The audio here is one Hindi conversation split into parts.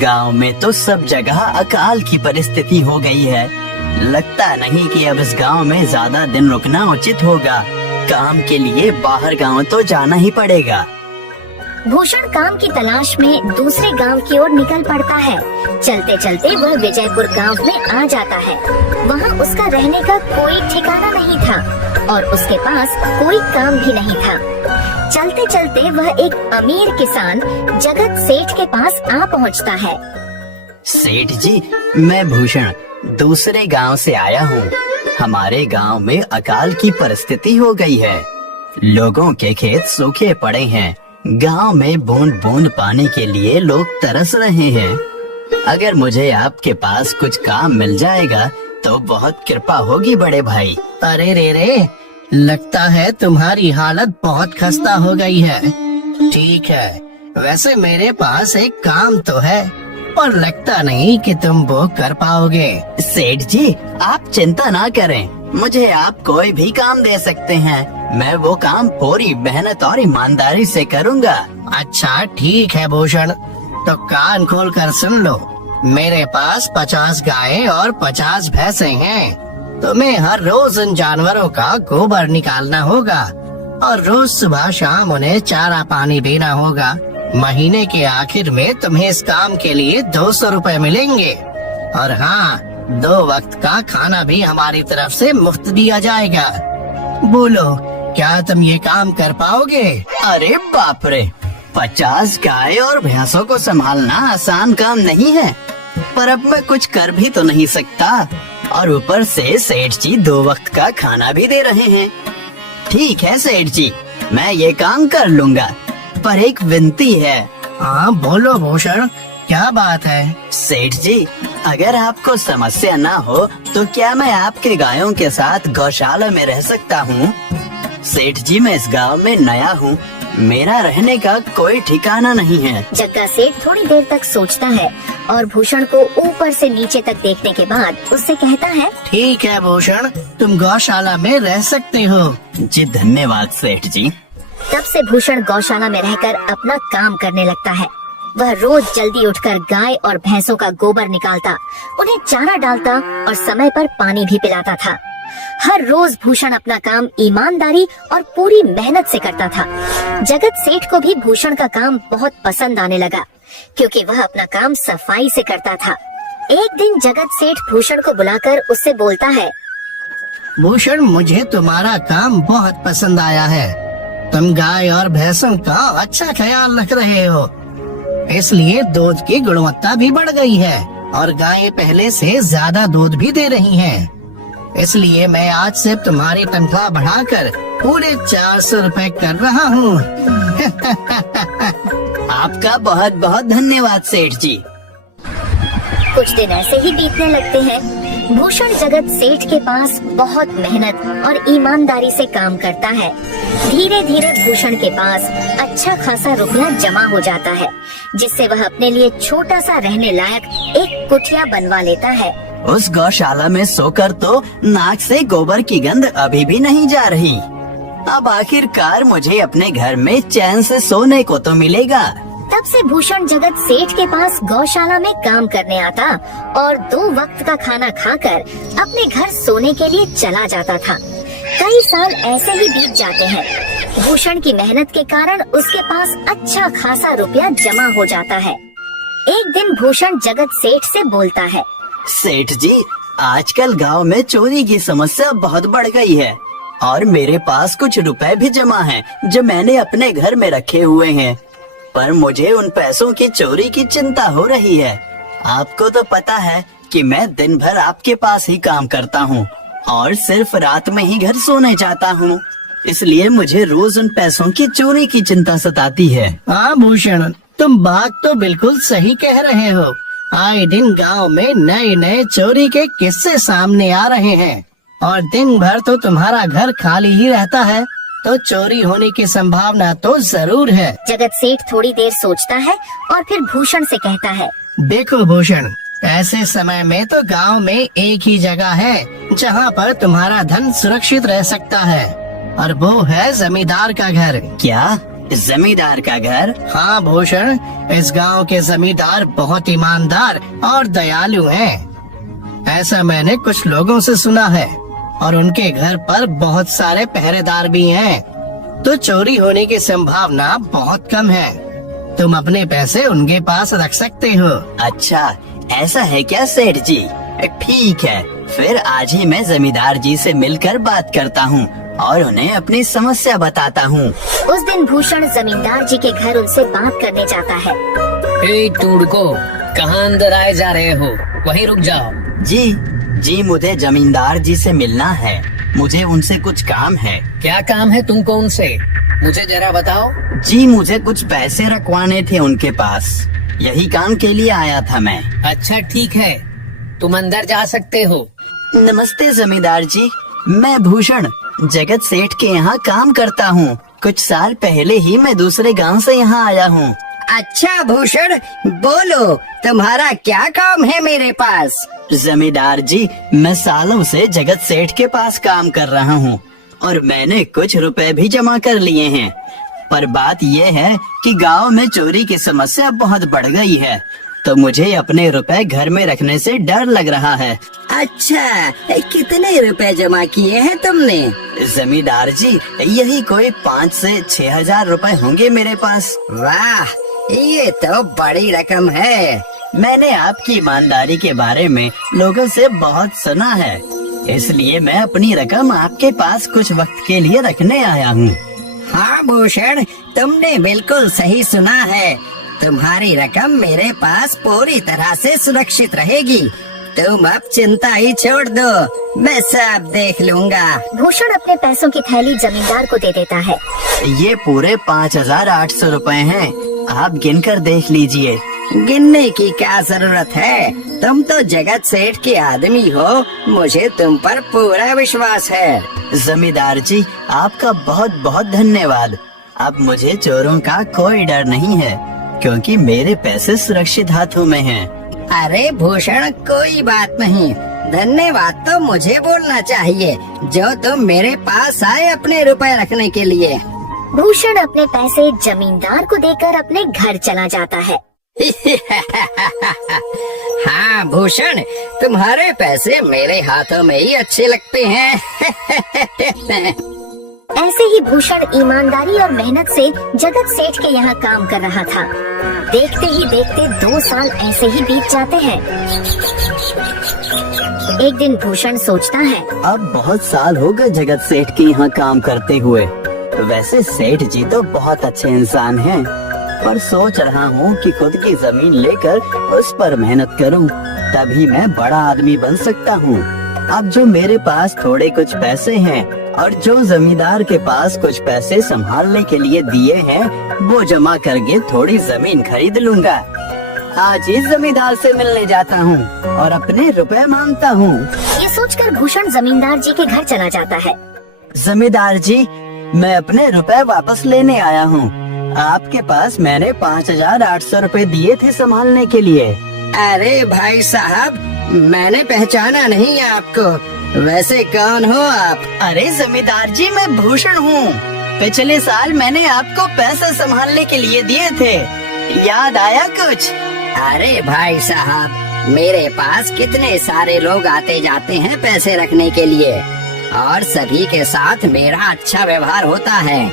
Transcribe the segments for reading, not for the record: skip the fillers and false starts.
गांव में तो सब जगह अकाल की परिस्थिति हो गई है। लगता नहीं कि अब इस गांव में ज्यादा दिन रुकना उचित होगा। काम के लिए बाहर गांव तो जाना ही पड़ेगा। भूषण काम की तलाश में दूसरे गांव की ओर निकल पड़ता है। चलते चलते वह विजयपुर गांव में आ जाता है। वहां उसका रहने का कोई ठिकाना नहीं था और उसके पास कोई काम भी नहीं था। चलते चलते वह एक अमीर किसान जगत सेठ के पास आ पहुंचता है। सेठ जी, मैं भूषण दूसरे गांव से आया हूँ। हमारे गांव में अकाल की परिस्थिति हो गई है। लोगों के खेत सूखे पड़े हैं। गांव में बूंद बूंद पानी के लिए लोग तरस रहे हैं। अगर मुझे आपके पास कुछ काम मिल जाएगा तो बहुत कृपा होगी बड़े भाई। अरे रे, लगता है तुम्हारी हालत बहुत खस्ता हो गई है। ठीक है, वैसे मेरे पास एक काम तो है और लगता नहीं कि तुम वो कर पाओगे। सेठ जी, आप चिंता ना करें, मुझे आप कोई भी काम दे सकते हैं। मैं वो काम पूरी मेहनत और ईमानदारी से करूँगा। अच्छा ठीक है भूषण, तो कान खोल कर सुन लो। मेरे पास 50 गायें और 50 भैंसें हैं। तुम्हें हर रोज उन जानवरों का गोबर निकालना होगा और रोज सुबह शाम उन्हें चारा पानी देना होगा। महीने के आखिर में तुम्हें इस काम के लिए 200 रुपए मिलेंगे। और हाँ, 2 वक्त का खाना भी हमारी तरफ से मुफ्त दिया जाएगा। बोलो, क्या तुम ये काम कर पाओगे? अरे बाप रे, 50 गाय और भैंसों को संभालना आसान काम नहीं है। पर अब मैं कुछ कर भी तो नहीं सकता और ऊपर से सेठ जी 2 वक्त का खाना भी दे रहे हैं। ठीक है सेठ जी, मैं ये काम कर लूँगा, पर एक विनती है। हाँ बोलो भूषण, क्या बात है? सेठ जी, अगर आपको समस्या ना हो तो क्या मैं आपके गायों के साथ गौशाला में रह सकता हूँ? सेठ जी, मैं इस गांव में नया हूँ, मेरा रहने का कोई ठिकाना नहीं है। जग्गा सेठ थोड़ी देर तक सोचता है और भूषण को ऊपर से नीचे तक देखने के बाद उससे कहता है, ठीक है भूषण, तुम गौशाला में रह सकते हो। जी धन्यवाद सेठ जी। तब से भूषण गौशाला में रहकर अपना काम करने लगता है। वह रोज जल्दी उठकर गाय और भैंसों का गोबर निकालता, उन्हें चारा डालता और समय पर पानी भी पिलाता था। हर रोज भूषण अपना काम ईमानदारी और पूरी मेहनत से करता था। जगत सेठ को भी भूषण का काम बहुत पसंद आने लगा, क्योंकि वह अपना काम सफाई से करता था। एक दिन जगत सेठ भूषण को बुलाकर उससे बोलता है, भूषण, मुझे तुम्हारा काम बहुत पसंद आया है। तुम गाय और भैंसों का अच्छा ख्याल रख रहे हो, इसलिए दूध की गुणवत्ता भी बढ़ गई है और गायें पहले से ज्यादा दूध भी दे रही हैं। इसलिए मैं आज से तुम्हारी तनख्वाह बढ़ाकर पूरे 400 रुपए कर रहा हूँ। आपका बहुत बहुत धन्यवाद सेठ जी। कुछ दिन ऐसे ही बीतने लगते हैं। भूषण जगत सेठ के पास बहुत मेहनत और ईमानदारी से काम करता है। धीरे धीरे भूषण के पास अच्छा खासा रुपया जमा हो जाता है, जिससे वह अपने लिए छोटा सा रहने लायक एक कुटिया बनवा लेता है। उस गौशाला में सोकर तो नाक से गोबर की गंध अभी भी नहीं जा रही। अब आखिरकार मुझे अपने घर में चैन से सोने को तो मिलेगा। तब से भूषण जगत सेठ के पास गौशाला में काम करने आता और 2 वक्त का खाना खाकर अपने घर सोने के लिए चला जाता था। कई साल ऐसे ही बीत जाते हैं। भूषण की मेहनत के कारण उसके पास अच्छा खासा रुपया जमा हो जाता है। एक दिन भूषण जगत सेठ से बोलता है, सेठ जी, आजकल गांव में चोरी की समस्या बहुत बढ़ गई है और मेरे पास कुछ रुपए भी जमा हैं जो मैंने अपने घर में रखे हुए हैं, पर मुझे उन पैसों की चोरी की चिंता हो रही है। आपको तो पता है कि मैं दिन भर आपके पास ही काम करता हूँ और सिर्फ रात में ही घर सोने जाता हूँ, इसलिए मुझे रोज उन पैसों की चोरी की चिंता सताती है। हाँ भूषण, तुम बात तो बिल्कुल सही कह रहे हो। आए दिन गांव में नए नए चोरी के किस्से सामने आ रहे हैं और दिन भर तो तुम्हारा घर खाली ही रहता है, तो चोरी होने की संभावना तो जरूर है। जगत सेठ थोड़ी देर सोचता है और फिर भूषण से कहता है, देखो भूषण, ऐसे समय में तो गांव में एक ही जगह है जहां पर तुम्हारा धन सुरक्षित रह सकता है, और वो है जमींदार का घर। क्या जमींदार का घर? हाँ भूषण, इस गांव के जमींदार बहुत ईमानदार और दयालु हैं। ऐसा मैंने कुछ लोगों से सुना है, और उनके घर पर बहुत सारे पहरेदार भी हैं, तो चोरी होने की संभावना बहुत कम है। तुम अपने पैसे उनके पास रख सकते हो। अच्छा, ऐसा है क्या सेठ जी? ठीक है, फिर आज ही मैं जमींदार जी से मिलकर बात करता हूँ और उन्हें अपनी समस्या बताता हूँ। उस दिन भूषण जमींदार जी के घर उनसे बात करने जाता है। ए टूडको, कहाँ अंदर आए जा रहे हो? वहीं रुक जाओ। जी, मुझे जमींदार जी से मिलना है। मुझे उनसे कुछ काम है। क्या काम है तुमको उनसे? मुझे जरा बताओ। जी, मुझे कुछ पैसे रखवाने थे उनके पास, यही काम के लिए आया था मैं। अच्छा ठीक है, तुम अंदर जा सकते हो। नमस्ते जमींदार जी, मैं भूषण जगत सेठ के यहाँ काम करता हूँ। कुछ साल पहले ही मैं दूसरे गांव से यहाँ आया हूँ। अच्छा भूषण, बोलो तुम्हारा क्या काम है मेरे पास? जमींदार जी, मैं सालों से जगत सेठ के पास काम कर रहा हूँ और मैंने कुछ रुपए भी जमा कर लिए हैं। पर बात यह है कि गांव में चोरी की समस्या बहुत बढ़ गई है, तो मुझे अपने रुपए घर में रखने से डर लग रहा है। अच्छा, कितने रुपए जमा किए हैं तुमने? जमींदार जी, यही कोई 5 से 6 हजार रुपए होंगे मेरे पास। वाह, ये तो बड़ी रकम है। मैंने आपकी ईमानदारी के बारे में लोगों से बहुत सुना है, इसलिए मैं अपनी रकम आपके पास कुछ वक्त के लिए रखने आया हूँ। हाँ भूषण, तुमने बिल्कुल सही सुना है। तुम्हारी रकम मेरे पास पूरी तरह से सुरक्षित रहेगी। तुम अब चिंता ही छोड़ दो, मैं सब देख लूँगा। भूषण अपने पैसों की थैली जमींदार को दे देता है। ये पूरे 5,800 रुपए हैं, आप गिनकर देख लीजिए। गिनने की क्या जरूरत है? तुम तो जगत सेठ के आदमी हो, मुझे तुम पर पूरा विश्वास है। जमींदार जी, आपका बहुत बहुत धन्यवाद। अब मुझे चोरों का कोई डर नहीं है, क्योंकि मेरे पैसे सुरक्षित हाथों में हैं। अरे भूषण, कोई बात नहीं, धन्यवाद तो मुझे बोलना चाहिए, जो तुम मेरे पास आए अपने रुपए रखने के लिए। भूषण अपने पैसे जमींदार को देकर अपने घर चला जाता है। हाँ भूषण, तुम्हारे पैसे मेरे हाथों में ही अच्छे लगते हैं। ऐसे ही भूषण ईमानदारी और मेहनत से जगत सेठ के यहाँ काम कर रहा था। देखते ही देखते 2 साल ऐसे ही बीत जाते हैं। एक दिन भूषण सोचता है, अब बहुत साल हो गए जगत सेठ के यहाँ काम करते हुए। वैसे सेठ जी तो बहुत अच्छे इंसान हैं, पर सोच रहा हूँ कि खुद की जमीन लेकर उस पर मेहनत करूँ, तभी मैं बड़ा आदमी बन सकता हूँ। अब जो मेरे पास थोड़े कुछ पैसे हैं और जो जमींदार के पास कुछ पैसे संभालने के लिए दिए हैं, वो जमा करके थोड़ी जमीन खरीद लूँगा। आज ही जमींदार से मिलने जाता हूँ और अपने रुपए मांगता हूँ। ये सोचकर भूषण जमींदार जी के घर चला जाता है। जमींदार जी, मैं अपने रुपए वापस लेने आया हूँ। आपके पास मैंने 5,800 रुपए दिए थे संभालने के लिए। अरे भाई साहब, मैंने पहचाना नहीं आपको, वैसे कौन हो आप? अरे जमींदार जी, मैं भूषण हूँ। पिछले साल मैंने आपको पैसे संभालने के लिए दिए थे, याद आया कुछ? अरे भाई साहब, मेरे पास कितने सारे लोग आते जाते हैं पैसे रखने के लिए, और सभी के साथ मेरा अच्छा व्यवहार होता है।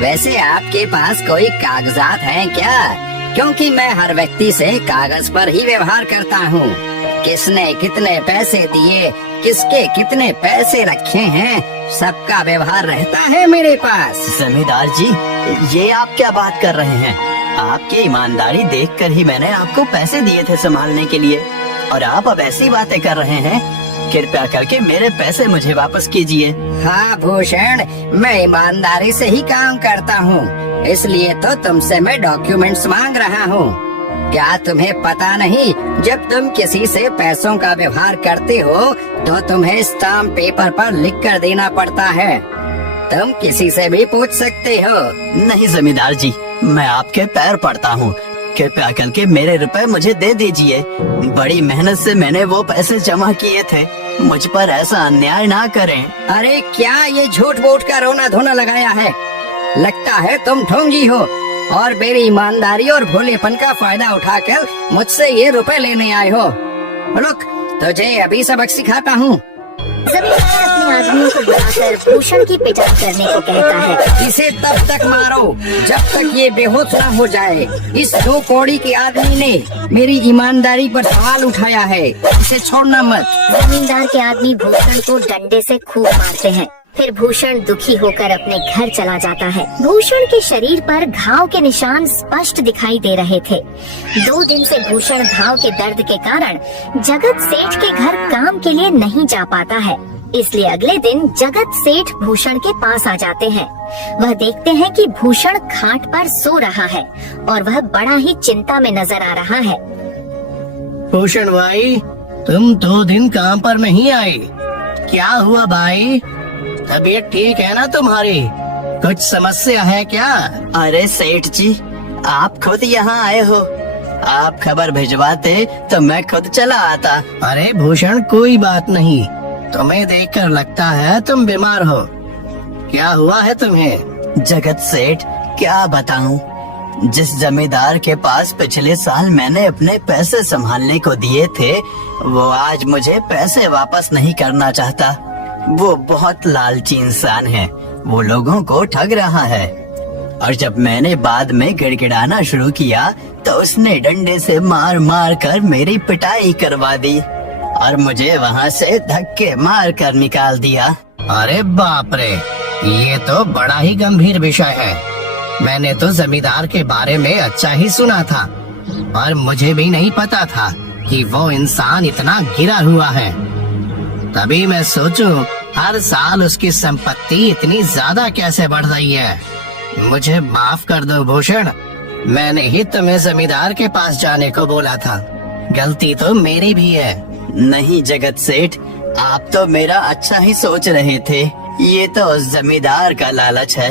वैसे आपके पास कोई कागजात हैं क्या? क्योंकि मैं हर व्यक्ति से कागज पर ही व्यवहार करता हूँ। किसने कितने पैसे दिए, किसके कितने पैसे रखे हैं, सबका व्यवहार रहता है मेरे पास। जमींदार जी, ये आप क्या बात कर रहे हैं? आपकी ईमानदारी देखकर ही मैंने आपको पैसे दिए थे संभालने के लिए, और आप अब ऐसी बातें कर रहे हैं। कृपया करके मेरे पैसे मुझे वापस कीजिए। हाँ भूषण, मैं ईमानदारी से ही काम करता हूँ, इसलिए तो तुमसे मैं डॉक्यूमेंट्स मांग रहा हूँ। क्या तुम्हें पता नहीं, जब तुम किसी से पैसों का व्यवहार करते हो तो तुम्हें स्टाम्प पेपर पर लिख कर देना पड़ता है। तुम किसी से भी पूछ सकते हो। नहीं जमींदार जी, मैं आपके पैर पड़ता हूँ, कृपया करके मेरे रुपए मुझे दे दीजिए। बड़ी मेहनत से मैंने वो पैसे जमा किए थे, मुझ पर ऐसा अन्याय ना करें। अरे क्या ये झूठ मूठ का रोना धोना लगाया है? लगता है तुम ढोंगी हो और मेरी ईमानदारी और भोलेपन का फायदा उठाकर मुझसे ये रुपए लेने आए हो। रुक, तुझे अभी सबक सिखाता हूँ। जमींदार अपने आदमियों को बुलाकर भूषण की पिटाई करने को कहता है। इसे तब तक मारो जब तक ये बेहोश न हो जाए। इस 2 कौड़ी के आदमी ने मेरी ईमानदारी पर सवाल उठाया है, इसे छोड़ना मत। जमींदार के आदमी भूषण को डंडे से खूब मारते हैं। फिर भूषण दुखी होकर अपने घर चला जाता है। भूषण के शरीर पर घाव के निशान स्पष्ट दिखाई दे रहे थे। 2 दिन से भूषण घाव के दर्द के कारण जगत सेठ के घर काम के लिए नहीं जा पाता है। इसलिए अगले दिन जगत सेठ भूषण के पास आ जाते हैं। वह देखते हैं कि भूषण खाट पर सो रहा है और वह बड़ा ही चिंता में नजर आ रहा है। भूषण भाई, तुम 2 दिन काम पर नहीं आए, क्या हुआ भाई? तबीयत ठीक है ना तुम्हारी? कुछ समस्या है क्या? अरे सेठ जी, आप खुद यहाँ आए हो। आप खबर भिजवाते तो मैं खुद चला आता। अरे भूषण, कोई बात नहीं, तुम्हें देखकर लगता है तुम बीमार हो। क्या हुआ है तुम्हें? जगत सेठ, क्या बताऊं, जिस जमींदार के पास पिछले साल मैंने अपने पैसे संभालने को दिए थे, वो आज मुझे पैसे वापस नहीं करना चाहता। वो बहुत लालची इंसान है, वो लोगों को ठग रहा है। और जब मैंने बाद में गिड़गिड़ाना शुरू किया तो उसने डंडे से मार मार कर मेरी पिटाई करवा दी और मुझे वहाँ से धक्के मार कर निकाल दिया। अरे बाप रे, ये तो बड़ा ही गंभीर विषय है। मैंने तो जमींदार के बारे में अच्छा ही सुना था, पर मुझे भी नहीं पता था कि वो इंसान इतना गिरा हुआ है। तभी मैं सोचूं, हर साल उसकी संपत्ति इतनी ज्यादा कैसे बढ़ रही है। मुझे माफ कर दो भूषण, मैंने ही तुम्हें जमींदार के पास जाने को बोला था। गलती तो मेरी भी है। नहीं जगत सेठ, आप तो मेरा अच्छा ही सोच रहे थे। ये तो उस जमींदार का लालच है।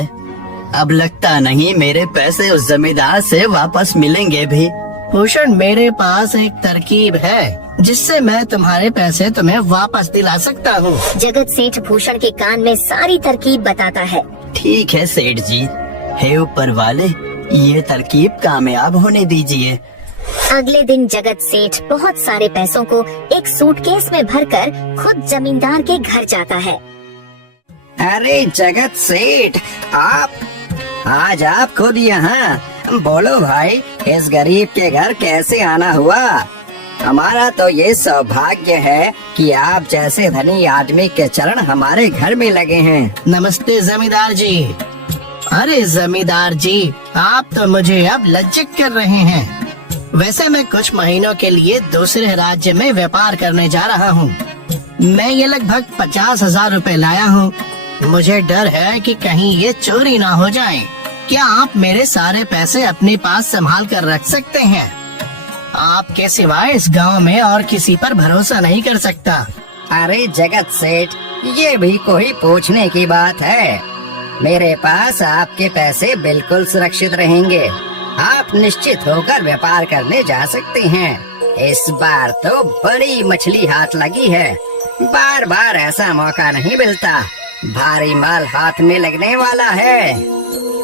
अब लगता नहीं मेरे पैसे उस जमींदार से वापस मिलेंगे भी। भूषण, मेरे पास एक तरकीब है जिससे मैं तुम्हारे पैसे तुम्हें वापस दिला सकता हूँ। जगत सेठ भूषण के कान में सारी तरकीब बताता है। ठीक है सेठ जी, हे ऊपर वाले, ये तरकीब कामयाब होने दीजिए। अगले दिन जगत सेठ बहुत सारे पैसों को एक सूटकेस में भरकर खुद जमींदार के घर जाता है। अरे जगत सेठ, आज आप खुद यहाँ? बोलो भाई, इस गरीब के घर कैसे आना हुआ? हमारा तो ये सौभाग्य है कि आप जैसे धनी आदमी के चरण हमारे घर में लगे हैं। नमस्ते जमींदार जी। अरे जमींदार जी, आप तो मुझे अब लज्जित कर रहे हैं। वैसे मैं कुछ महीनों के लिए दूसरे राज्य में व्यापार करने जा रहा हूँ। मैं ये लगभग 50,000 रुपए लाया हूँ। मुझे डर है कि कहीं ये चोरी ना हो जाए। क्या आप मेरे सारे पैसे अपने पास संभाल कर रख सकते हैं? आपके सिवाय इस गांव में और किसी पर भरोसा नहीं कर सकता। अरे जगत सेठ, ये भी कोई पूछने की बात है? मेरे पास आपके पैसे बिल्कुल सुरक्षित रहेंगे। आप निश्चित होकर व्यापार करने जा सकते हैं। इस बार तो बड़ी मछली हाथ लगी है। बार बार ऐसा मौका नहीं मिलता। भारी माल हाथ में लगने वाला है।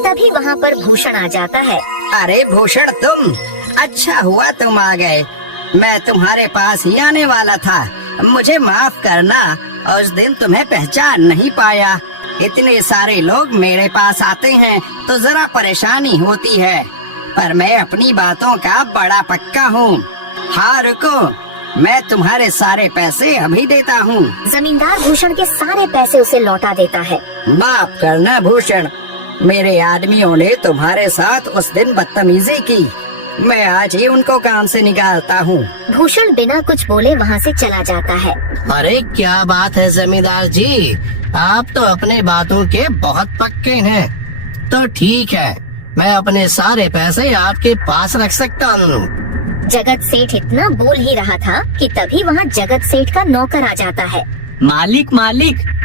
तभी वहाँ पर भूषण आ जाता है। अरे भूषण, तुम? अच्छा हुआ तुम आ गए। मैं तुम्हारे पास ही आने वाला था। मुझे माफ करना, उस दिन तुम्हें पहचान नहीं पाया। इतने सारे लोग मेरे पास आते हैं तो जरा परेशानी होती है, पर मैं अपनी बातों का बड़ा पक्का हूँ। हाँ रुको, मैं तुम्हारे सारे पैसे अभी देता हूँ। जमींदार भूषण के सारे पैसे उसे लौटा देता है। माफ करना भूषण, मेरे आदमियों ने तुम्हारे साथ उस दिन बदतमीजी की। मैं आज ही उनको काम से निकालता हूँ। भूषण बिना कुछ बोले वहाँ से चला जाता है। अरे क्या बात है जमींदार जी, आप तो अपने बातों के बहुत पक्के हैं। तो ठीक है, मैं अपने सारे पैसे आपके पास रख सकता हूँ। जगत सेठ इतना बोल ही रहा था कि तभी वहाँ जगत सेठ का नौकर आ जाता है। मालिक,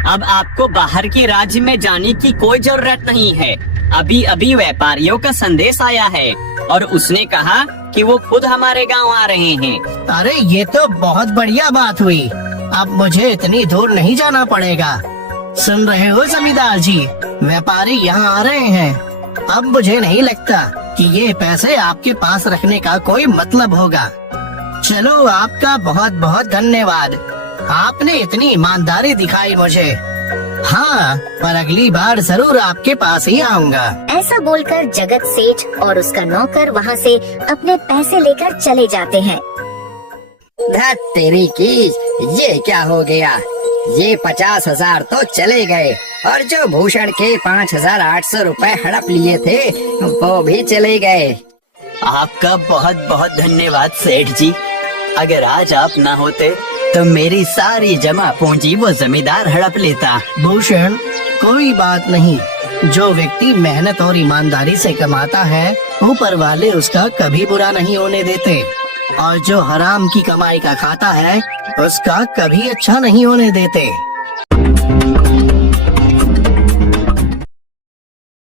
अब आपको बाहर के राज्य में जाने की कोई जरूरत नहीं है। अभी अभी व्यापारियों का संदेश आया है और उसने कहा कि वो खुद हमारे गांव आ रहे हैं। अरे ये तो बहुत बढ़िया बात हुई। अब मुझे इतनी दूर नहीं जाना पड़ेगा। सुन रहे हो जमींदार जी, व्यापारी यहाँ आ रहे हैं। अब मुझे नहीं लगता कि ये पैसे आपके पास रखने का कोई मतलब होगा। चलो, आपका बहुत बहुत धन्यवाद। आपने इतनी ईमानदारी दिखाई मुझे। हाँ, पर अगली बार जरूर आपके पास ही आऊँगा। ऐसा बोलकर जगत सेठ और उसका नौकर वहाँ से अपने पैसे लेकर चले जाते हैं। धत तेरी की, ये क्या हो गया? ये 50,000 तो चले गए और जो भूषण के 5,800 रुपए हड़प लिए थे वो भी चले गए। आपका बहुत बहुत धन्यवाद सेठ जी। अगर आज आप ना होते तो मेरी सारी जमा पूंजी वो जमींदार हड़प लेता। भूषण, कोई बात नहीं। जो व्यक्ति मेहनत और ईमानदारी से कमाता है, ऊपर वाले उसका कभी बुरा नहीं होने देते, और जो हराम की कमाई का खाता है उसका कभी अच्छा नहीं होने देते।